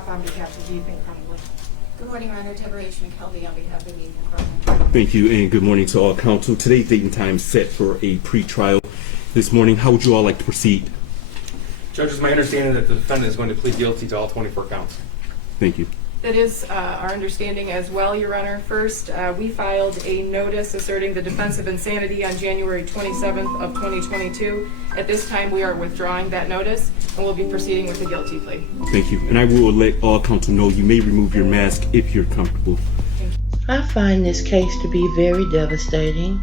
Kopp on behalf of Ethan Crumbley. Good morning, Your Honor. Deborah H. McKelvey on behalf of Ethan Crumbley. Thank you, and good morning to all counsel. Today's date and time set for a pre-trial this morning. How would you all like to proceed? Judge, it's my understanding that the defendant is going to plead guilty to all 24 counts. Thank you. That is our understanding as well, Your Honor. First, we filed a notice asserting the defense of insanity on January 27th of 2022. At this time, we are withdrawing that notice, and we'll be proceeding with the guilty plea. Thank you. And I will let all counsel know you may remove your mask if you're comfortable. I find this case to be very devastating.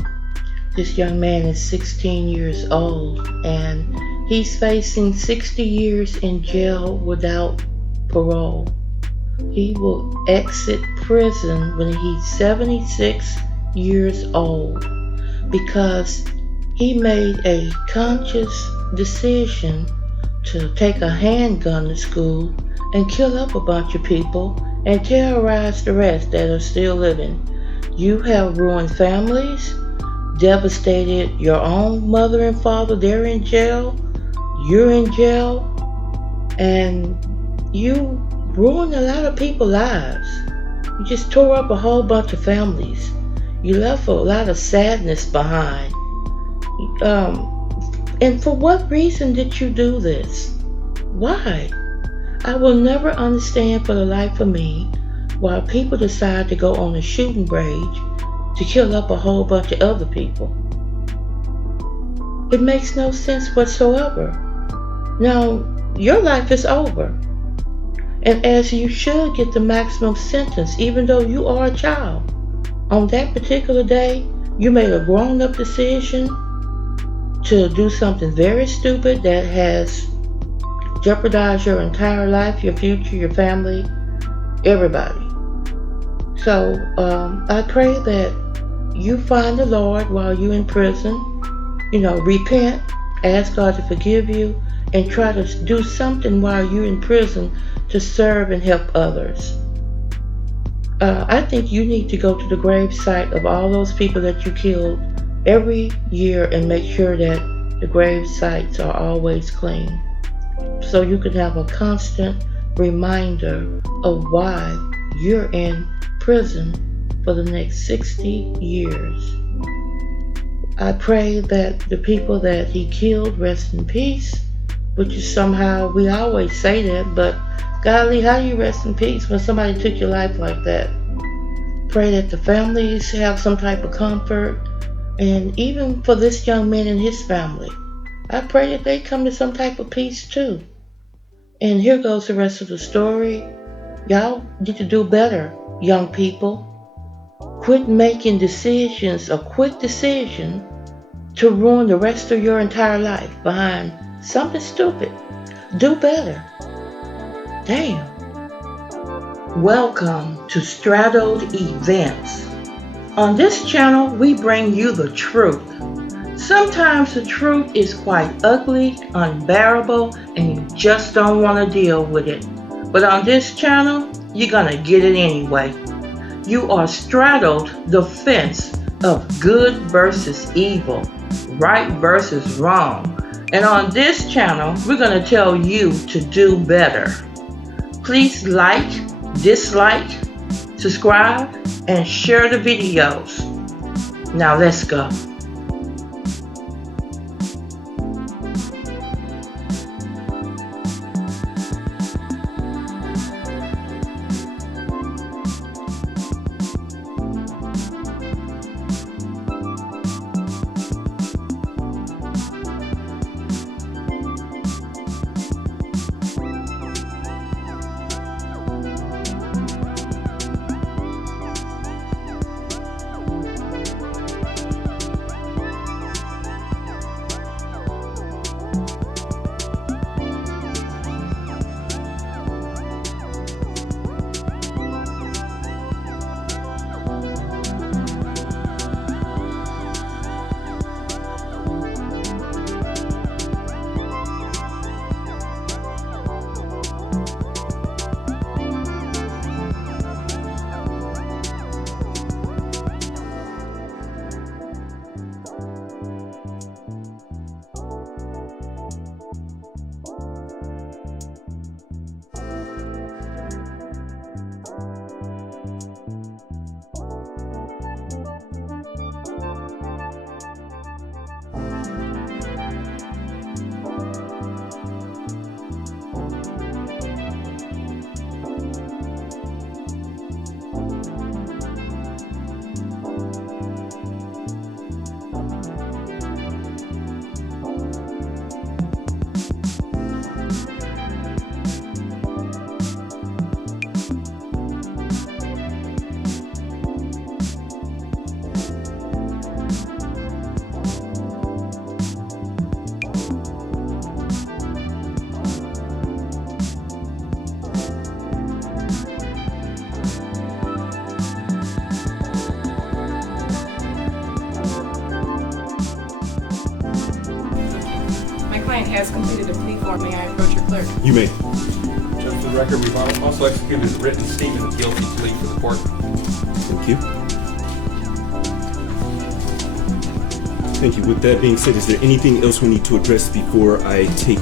This young man is 16 years old, and he's facing 60 years in jail without parole. He will exit prison when he's 76 years old because he made a conscious decision to take a handgun to school and kill up a bunch of people and terrorize the rest that are still living. You have ruined families, devastated your own mother and father. They're in jail. You're in jail. And you ruined a lot of people's lives. You just tore up a whole bunch of families. You left a lot of sadness behind. And for what reason did you do this? Why? I will never understand for the life of me why people decide to go on a shooting rage to kill up a whole bunch of other people. It makes no sense whatsoever. Now, your life is over. And as you should get the maximum sentence, even though you are a child. On that particular day, you made a grown-up decision to do something very stupid that has jeopardized your entire life, your future, your family, everybody. So I pray that you find the Lord while you're in prison. Repent, ask God to forgive you, and try to do something while you're in prison to serve and help others. I think you need to go to the grave site of all those people that you killed every year and make sure that the grave sites are always clean, so you can have a constant reminder of why you're in prison for the next 60 years. I pray that the people that he killed rest in peace, which is somehow, we always say that, but golly, how do you rest in peace when somebody took your life like that? Pray that the families have some type of comfort, and even for this young man and his family, I pray that they come to some type of peace too. And here goes the rest of the story. Y'all need to do better, young people. Quit making decisions, a quick decision, to ruin the rest of your entire life behind something stupid. Do better. Damn. Welcome to Straddled Events. On this channel, we bring you the truth. Sometimes the truth is quite ugly, unbearable, and you just don't want to deal with it. But on this channel, you're gonna get it anyway. You are straddled the fence of good versus evil, right versus wrong. And on this channel, we're gonna tell you to do better. Please like, dislike, subscribe, and share the videos. Now let's go. form. May I approach your clerk? You may. Judge, for the record, we've also executed a written statement of guilty plea for the court. Thank you. Thank you. With that being said, is there anything else we need to address before I take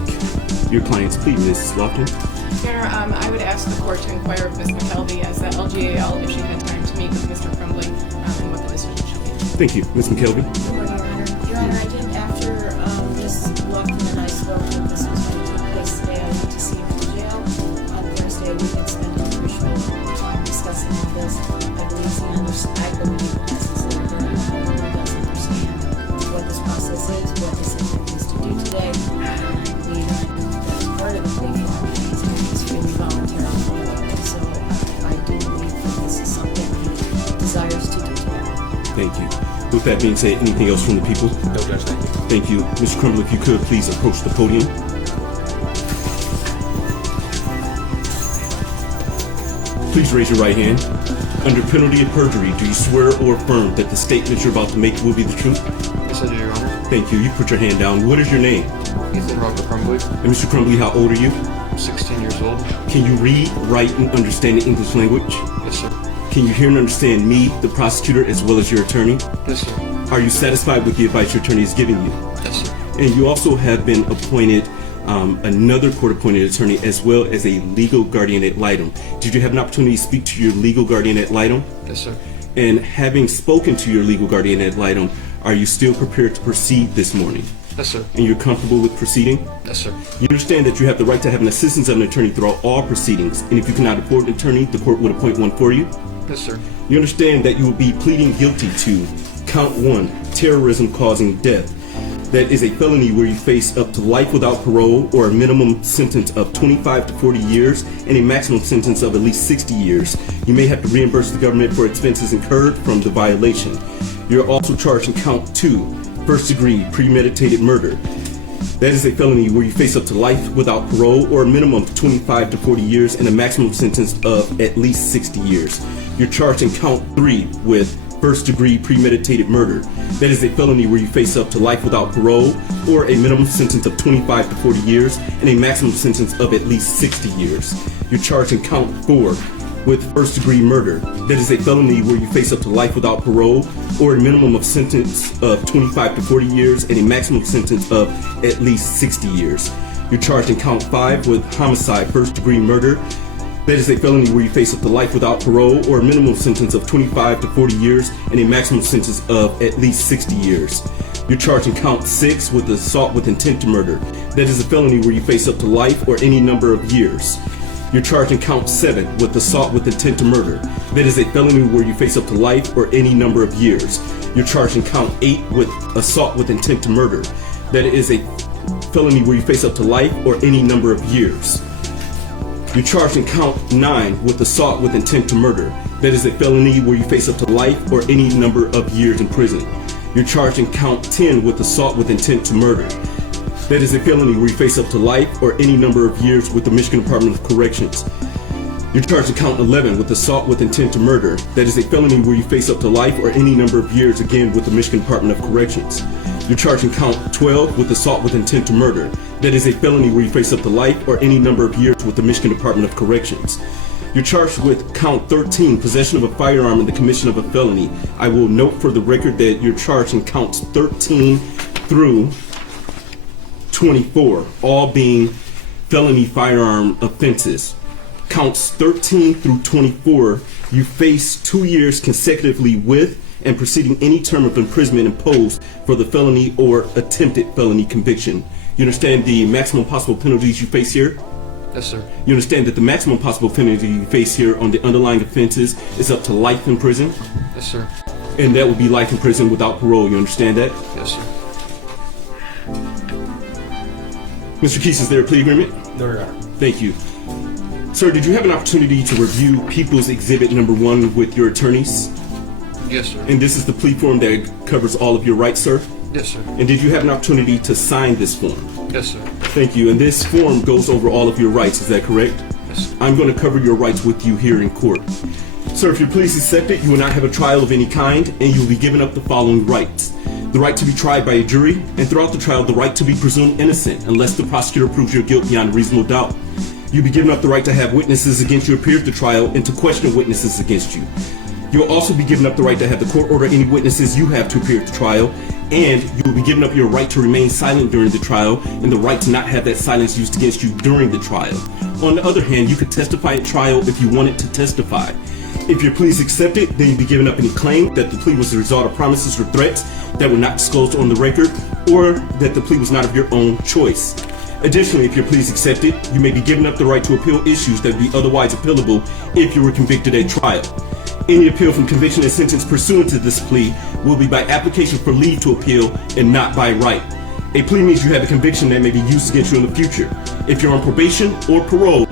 your client's plea, Ms. Lofton? Your Honor, I would ask the court to inquire of Ms. McKelvey as the LGAL if she had time to meet with Mr. Crumbley and what the decision should be. Thank you. Ms. McKelvey? Good morning, Your Honor. Your Honor, I did, after Ms. Lofton and I spoke that this was going to take place today, I went to see him in jail. On Thursday, we did spend an additional time discussing all this. I believe he understands, I believe he necessarily really does understand what this process is, what this intent is to do today. And I believe that part of the plea form is really voluntarily. And so I do believe that this is something he desires to do today. Thank you. With that being said, anything else from the people? No, Judge, thank you. Thank you. Mr. Crumbley, if you could please approach the podium. Please raise your right hand. Under penalty of perjury, do you swear or affirm that the statements you're about to make will be the truth? Yes, I do, Your Honor. Thank you. You put your hand down. What is your name? Ethan Robert Crumbley. And Mr. Crumbley, how old are you? I'm 16 years old. Can you read, write, and understand the English language? Yes, sir. Can you hear and understand me, the prosecutor, as well as your attorney? Yes, sir. Are you satisfied with the advice your attorney is giving you? Yes, sir. And you also have been appointed another court-appointed attorney as well as a legal guardian ad litem. Did you have an opportunity to speak to your legal guardian ad litem? Yes, sir. And having spoken to your legal guardian ad litem, are you still prepared to proceed this morning? Yes, sir. And you're comfortable with proceeding? Yes, sir. You understand that you have the right to have an assistance of an attorney throughout all proceedings, and if you cannot afford an attorney, the court would appoint one for you? Yes, sir. You understand that you will be pleading guilty to count 1, terrorism causing death. That is a felony where you face up to life without parole or a minimum sentence of 25 to 40 years and a maximum sentence of at least 60 years. You may have to reimburse the government for expenses incurred from the violation. You're also charged in count 2, first degree premeditated murder. That is a felony where you face up to life without parole or a minimum of 25 to 40 years and a maximum sentence of at least 60 years. You're charged in count 3 with first degree premeditated murder. That is a felony where you face up to life without parole or a minimum sentence of 25 to 40 years and a maximum sentence of at least 60 years. You're charged in count 4 with first degree murder. That is a felony where you face up to life without parole or a minimum of sentence of 25 to 40 years and a maximum sentence of at least 60 years. You're charged in count 5 with homicide, first degree murder. That is a felony where you face up to life without parole or a minimum sentence of 25 to 40 years and a maximum sentence of at least 60 years. You're charged in count 6 with assault with intent to murder. That is a felony where you face up to life or any number of years. You're charged in count 7 with assault with intent to murder. That is a felony where you face up to life or any number of years. You're charged in count 8 with assault with intent to murder. That is a felony where you face up to life or any number of years. You're charged in count 9 with assault with intent to murder. That is a felony where you face up to life or any number of years in prison. You're charged in count 10 with assault with intent to murder. That is a felony where you face up to life or any number of years with the Michigan Department of Corrections. You're charged in count 11 with assault with intent to murder. That is a felony where you face up to life or any number of years, again, with the Michigan Department of Corrections. You're charged in count 12 with assault with intent to murder. That is a felony where you face up to life or any number of years with the Michigan Department of Corrections. You're charged with count 13, possession of a firearm and the commission of a felony. I will note for the record that you're charged in counts 13 through 24, all being felony firearm offenses. Counts 13 through 24, you face 2 years consecutively with and preceding any term of imprisonment imposed for the felony or attempted felony conviction. You understand the maximum possible penalties you face here? Yes, sir. You understand that the maximum possible penalty you face here on the underlying offenses is up to life in prison? Yes, sir. And that would be life in prison without parole. You understand that? Yes, sir. Mr. Keese, is there a plea agreement? No, Your Honor. Thank you. Sir, did you have an opportunity to review People's Exhibit number 1 with your attorneys? Yes, sir. And this is the plea form that covers all of your rights, sir? Yes, sir. And did you have an opportunity to sign this form? Yes, sir. Thank you. And this form goes over all of your rights, is that correct? Yes, sir. I'm going to cover your rights with you here in court. Sir, if your plea is accepted, you will not have a trial of any kind, and you will be given up the following rights. the right to be tried by a jury, and throughout the trial, the right to be presumed innocent unless the prosecutor proves your guilt beyond reasonable doubt. You'll be given up the right to have witnesses against you appear at the trial and to question witnesses against you. You'll also be given up the right to have the court order any witnesses you have to appear at the trial, and you will be given up your right to remain silent during the trial and the right to not have that silence used against you during the trial. On the other hand, you could testify at trial if you wanted to testify. If your plea is accepted, then you'll be given up any claim that the plea was the result of promises or threats that were not disclosed on the record, or that the plea was not of your own choice. Additionally, if your plea is accepted, you may be given up the right to appeal issues that would be otherwise appealable if you were convicted at trial. Any appeal from conviction and sentence pursuant to this plea will be by application for leave to appeal and not by right. A plea means you have a conviction that may be used against you in the future. If you're on probation or parole,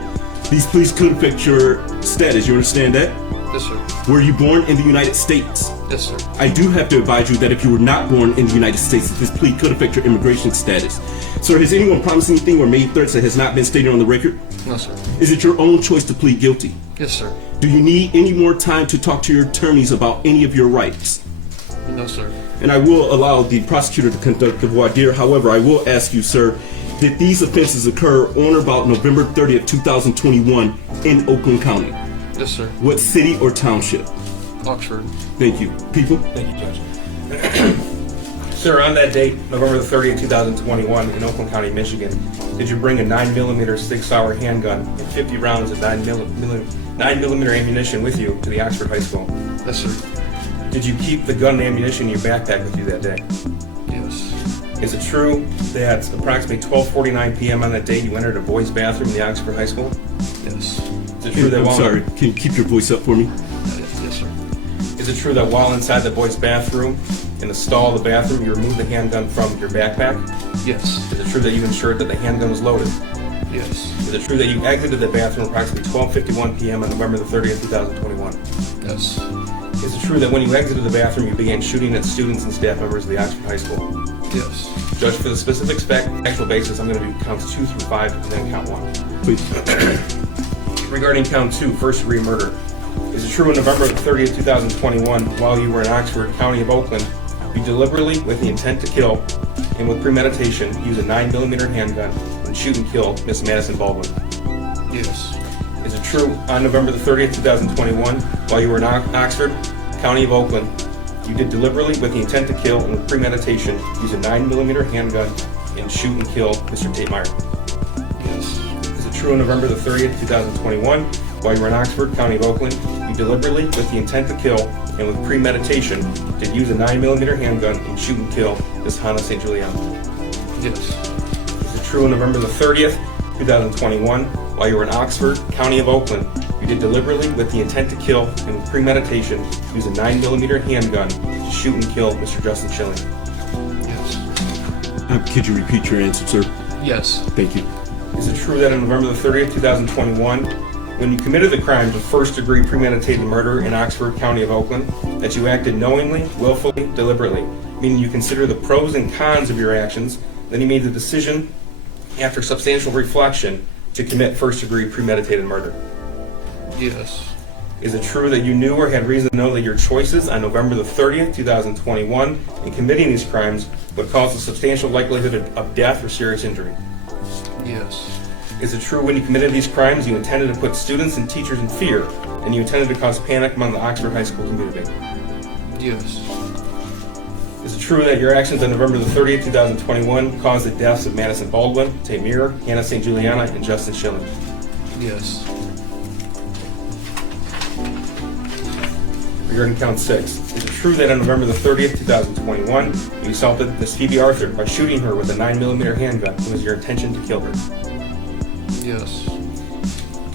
these pleas could affect your status. You understand that? Yes, sir. Were you born in the United States? Yes, sir. I do have to advise you that if you were not born in the United States, this plea could affect your immigration status. Sir, has anyone promised anything or made threats that has not been stated on the record? No, sir. Is it your own choice to plead guilty? Yes, sir. Do you need any more time to talk to your attorneys about any of your rights? No, sir. And I will allow the prosecutor to conduct the voir dire. However, I will ask you, sir, did these offenses occur on or about November 30th, 2021 in Oakland County? Yes, sir. What city or township? Oxford. Thank you. People? Thank you, Judge. Sir, on that date, November the 30th, 2021, in Oakland County, Michigan, did you bring a 9mm 6-hour handgun and 50 rounds of 9mm ammunition with you to the Oxford High School? Yes, sir. Did you keep the gun and ammunition in your backpack with you that day? Yes. Is it true that approximately 12:49 p.m. on that day you entered a boys' bathroom in the Oxford High School? Yes. Is it true that I'm while sorry. Can you keep your voice up for me? Yes, sir. Is it true that while inside the boys' bathroom, in the stall of the bathroom, you removed the handgun from your backpack? Yes. Is it true that you ensured that the handgun was loaded? Yes. Is it true that you exited the bathroom approximately 12:51 p.m. on November the 30th, 2021? Yes. Is it true that when you exited the bathroom, you began shooting at students and staff members of the Oxford High School? Yes. Judge, for the specific factual basis, I'm going to do counts 2 through 5 and then count 1. Please. Regarding count 2, first-degree murder, is it true on November 30th, 2021, while you were in Oxford, County of Oakland, you deliberately, with the intent to kill and with premeditation, use a 9mm handgun and shoot and kill Miss Madison Baldwin? Yes. Is it true on November the 30th, 2021, while you were in Oxford, County of Oakland, you did deliberately, with the intent to kill and with premeditation, use a 9mm handgun and shoot and kill Mr. Tate Meyer? Yes. Is it true on November the 30th, 2021, while you were in Oxford, County of Oakland, you deliberately, with the intent to kill and with premeditation, did use a 9mm handgun and shoot and kill Miss Hannah St. Juliana? Yes. Is it true on November the 30th, 2021, while you were in Oxford, County of Oakland, you did deliberately, with the intent to kill and with premeditation, use a 9mm handgun to shoot and kill Mr. Justin Schilling? Yes. Could you repeat your answer, sir? Yes. Thank you. Is it true that on November the 30th, 2021, when you committed the crimes of first-degree premeditated murder in Oxford, County of Oakland, that you acted knowingly, willfully, deliberately, meaning you consider the pros and cons of your actions, then you made the decision, after substantial reflection, to commit first-degree premeditated murder? Yes. Is it true that you knew or had reason to know that your choices on November the 30th, 2021, in committing these crimes would cause a substantial likelihood of death or serious injury? Yes. Is it true when you committed these crimes you intended to put students and teachers in fear, and you intended to cause panic among the Oxford High School community? Yes. Is it true that your actions on November the 30th, 2021 caused the deaths of Madison Baldwin, Tate Meyer, Hannah St. Juliana, and Justin Schilling? Yes. Regarding count 6, is it true that on November the 30th, 2021, you assaulted Miss Phoebe Arthur by shooting her with a 9mm handgun? It was your intention to kill her? Yes.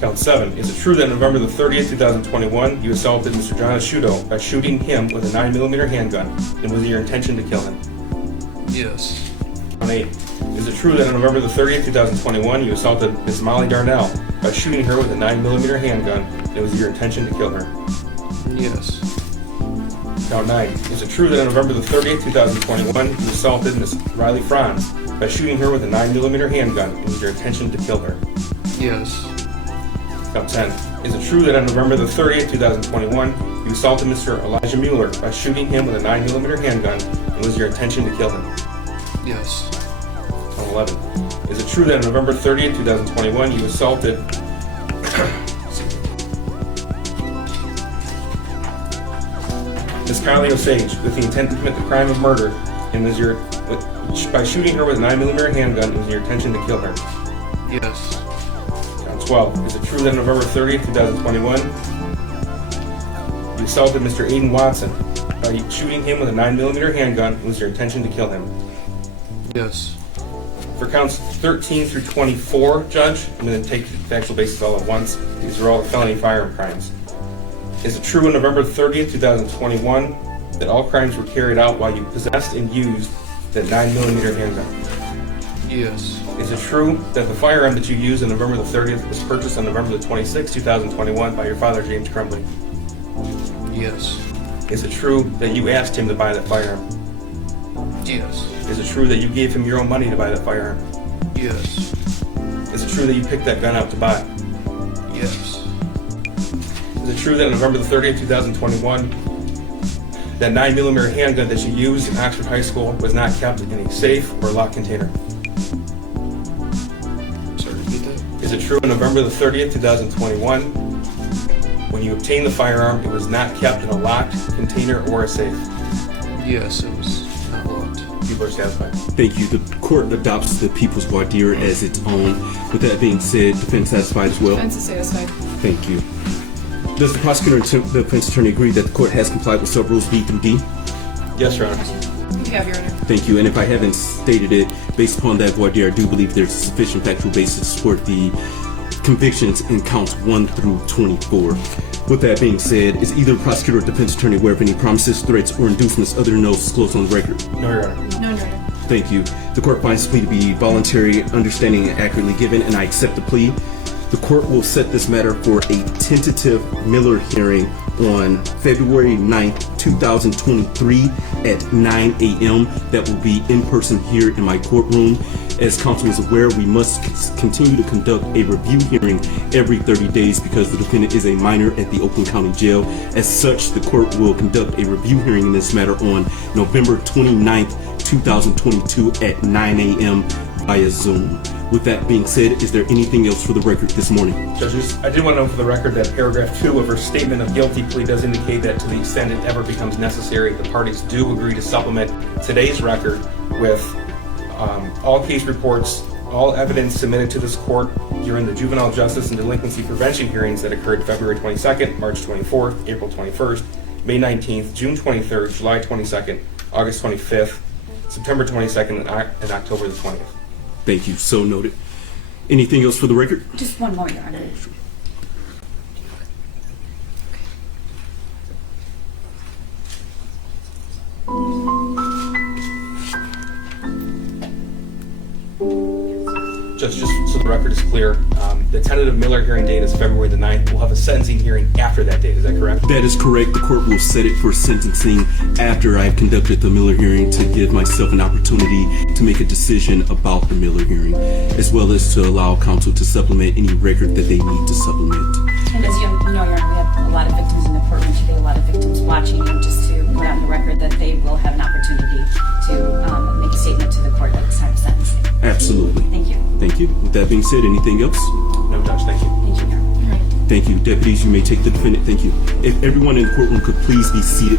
Count 7, is it true that on November the 30th, 2021, you assaulted Mr. John Asciutto by shooting him with a 9mm handgun? And was it your intention to kill him? Yes. Count 8, is it true that on November the 30th, 2021, you assaulted Miss Molly Darnell by shooting her with a 9mm handgun? And it was your intention to kill her? Yes. Count 9, is it true that on November the 30th, 2021, you assaulted Miss Riley Franz by shooting her with a 9mm handgun? And was your intention to kill her? Yes. Count 10. Is it true that on November the 30th, 2021, you assaulted Mr. Elijah Mueller by shooting him with a 9mm handgun and was your intention to kill him? Yes. Count 11. Is it true that on November 30th, 2021, you assaulted Ms. Kylie Osage with the intent to commit the crime of murder and was by shooting her with a 9mm handgun and was your intention to kill her? Yes. Count 12. Is it true that on November 30th, 2021, you assaulted Mr. Aiden Watson by shooting him with a 9mm handgun and was your intention to kill him? Yes. For counts 13 through 24, Judge, I'm going to take the factual basis all at once. These are all felony firearm crimes. Is it true on November 30th, 2021, that all crimes were carried out while you possessed and used that 9mm handgun? Yes. Is it true that the firearm that you used on November the 30th was purchased on November the 26th, 2021 by your father, James Crumbley? Yes. Is it true that you asked him to buy that firearm? Yes. Is it true that you gave him your own money to buy that firearm? Yes. Is it true that you picked that gun out to buy? Yes. Is it true that on November the 30th, 2021, that 9mm handgun that you used in Oxford High School was not kept in a safe or locked container? Sorry, repeat that? Is it true on November the 30th, 2021, when you obtained the firearm, it was not kept in a locked container or a safe? Yes, it was not locked. People are satisfied. Thank you. The court adopts the people's voir dire as its own. With that being said, defense satisfied as well? Defense is satisfied. Thank you. Does the prosecutor and the defense attorney agree that the court has complied with sub-rules B through D? Yes, Your Honor. You have, Your Honor. Thank you. And if I haven't stated it, based upon that voir dire, I do believe there's sufficient factual basis to support the convictions in counts 1 through 24. With that being said, is either prosecutor or defense attorney aware of any promises, threats, or inducements other than those disclosed on the record? No, Your Honor. No, Your Honor. Thank you. The court finds the plea to be voluntary, understanding, and accurately given, and I accept the plea. The court will set this matter for a tentative Miller hearing on February 9th, 2023 at 9 a.m. That will be in person here in my courtroom. As counsel is aware, we must continue to conduct a review hearing every 30 days because the defendant is a minor at the Oakland County Jail. As such, the court will conduct a review hearing in this matter on November 29th, 2022 at 9 a.m. via Zoom. With that being said, is there anything else for the record this morning? Judges, I did want to know for the record that paragraph 2 of her statement of guilty plea does indicate that to the extent it ever becomes necessary, the parties do agree to supplement today's record with all case reports, all evidence submitted to this court during the juvenile justice and delinquency prevention hearings that occurred February 22nd, March 24th, April 21st, May 19th, June 23rd, July 22nd, August 25th, September 22nd, and October the 20th. Thank you. So noted. Anything else for the record? Just one more, Your Honor. Judge, just so the record is clear, the tentative Miller hearing date is February the 9th. We'll have a sentencing hearing after that date. Is that correct? That is correct. The court will set it for sentencing after I've conducted the Miller hearing to give myself an opportunity to make a decision about the Miller hearing, as well as to allow counsel to supplement any record that they need to supplement. And as you know, Your Honor, we have a lot of victims in the courtroom today, a lot of victims watching, and just to put on the record that they will have an opportunity to make a statement to the court at the time of sentencing. Absolutely. Thank you. Thank you. With that being said, anything else? No, Judge. Thank you. Thank you, Your Honor. Thank you. Deputies, you may take the defendant. Thank you. If everyone in the courtroom could please be seated.